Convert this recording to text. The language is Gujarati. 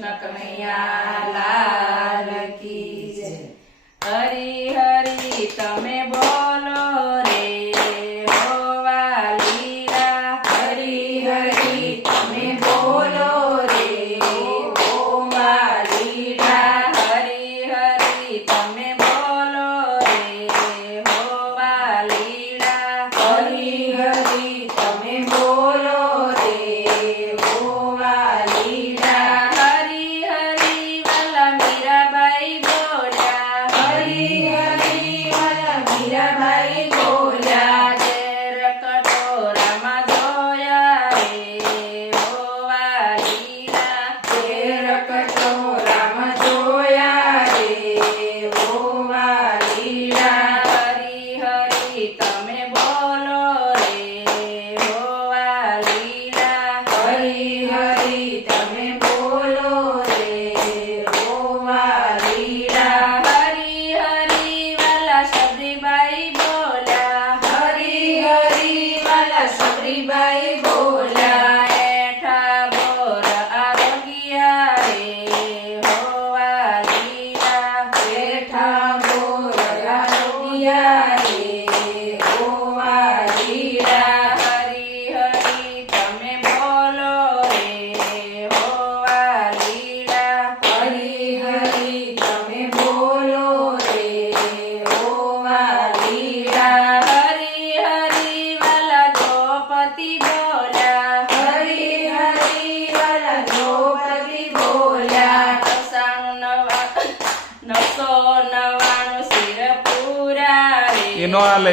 કૃષ્ણ કનૈયા લાલ કી જય। હરી હરી તમે બોલો રે હો વાલીરા, હરી હરી તમે બોલો રે હો વાલીરા, હરી હરી તમે બોલો રે હો વાલીરા, હરી હરી તમે બોલો રે હો વાલીરા, હરી હરી વાલા મીરાબાઈ બોલ્યા, હરી હરી વાલા મીરાબાઈ બોલ્યા, ઝેર કટોરામાં જોયા રે હો વાલીરા, ઝેર કટોરામાં જોયા રે હો વાલીરા, હરી હરી તમે બોલો રે હો વાલીરા, હરી હરી તમે બોલો રે હો વાલીરા, હરી હરી વાલા સબરીબાઈ બોલ્યા, હરી હરી વાલા સબરીબાઈ બોલ્યા, એઠા બોર આરોગ્યા રે હો વાલીરા, એઠા બોર આરોગ્યા રે હો વાલીરા, હરી હરી તમે બોલો રે હો વાલીરા, હરી હરી તમે બોલો રે હો વાલીરા, હરી હરી વાલા દ્રૌપદી બોલ્યા, હરી હરી વાલા દ્રૌપદી બોલ્યા, 999 શિર પૂરા રે એ નો હાલે